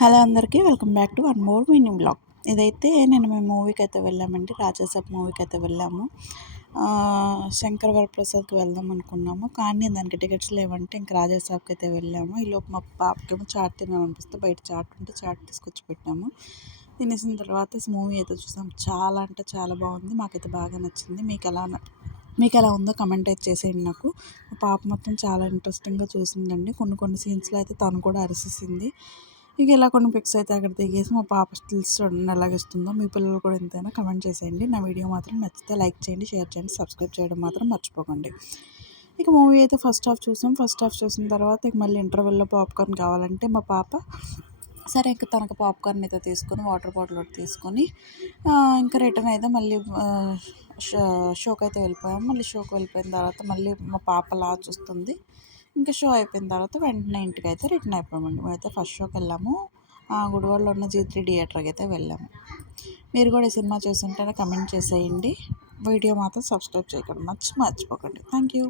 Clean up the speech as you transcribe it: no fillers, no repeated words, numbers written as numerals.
Hello అందరికీ welcome back to one more mini blog. ఇదైతే మేము మూవీకి అయితే వెళ్ళామండి. రాజాసాబ్ మూవీకి అయితే వెళ్ళాము. శంకర్ వరప్రసాద్కి వెళ్దాం అనుకున్నాము, కానీ దానికి టికెట్స్ లేవంటే ఇంక రాజాసాబ్కి అయితే వెళ్ళాము. ఈలోపు మా పాపకేమో చాట్ తినాలనిపిస్తే బయట చాట్ ఉంటే చాట్ తీసుకొచ్చి పెట్టాము. తినేసిన తర్వాత మూవీ అయితే చూసాం. చాలా అంటే చాలా బాగుంది. మాకైతే బాగా నచ్చింది. మీకు ఎలా ఉందో కమెంట్ అయితే చేసేయండి నాకు. మా పాప మొత్తం చాలా ఇంట్రెస్టింగ్గా చూసిందండి. కొన్ని సీన్స్లో అయితే తను కూడా అరిసేసింది. ఇక ఇలా కొన్ని పిక్స్ అయితే అక్కడ దిగేసి మా పాప స్టిల్స్ చూడండి ఎలాగిస్తుందో. మీ పిల్లలు కూడా ఎంతైనా కమెంట్ చేసేయండి. నా వీడియో మాత్రం నచ్చితే లైక్ చేయండి, షేర్ చేయండి, సబ్స్క్రైబ్ చేయడం మాత్రం మర్చిపోకండి. ఇక మూవీ అయితే ఫస్ట్ హాఫ్ చూసాం. ఫస్ట్ హాఫ్ చూసిన తర్వాత ఇక మళ్ళీ ఇంటర్వెల్లో పాప్కార్న్ కావాలంటే మా పాప సరే ఇంక తనకు పాప్కార్న్ అయితే తీసుకొని వాటర్ బాటిల్ ఒకటి తీసుకొని ఇంకా రిటర్న్ అయితే మళ్ళీ షోకి అయితే వెళ్ళిపోయాము. మళ్ళీ షోకి వెళ్ళిపోయిన తర్వాత మళ్ళీ మా పాప లా చూస్తుంది. ఇంకా షో అయిపోయిన తర్వాత వెంటనే ఇంటికి అయితే రిటర్న్ అయిపోయామండి. మేమైతే ఫస్ట్ షోకి వెళ్ళాము. గుడివాడలో ఉన్న G3 థియేటర్కి అయితే వెళ్ళాము. మీరు కూడా ఈ సినిమా చూస్తుంటేనే కమెంట్ చేసేయండి. వీడియో మాత్రం సబ్స్క్రైబ్ చేయకండి, మర్చిపోకండి. Thank you.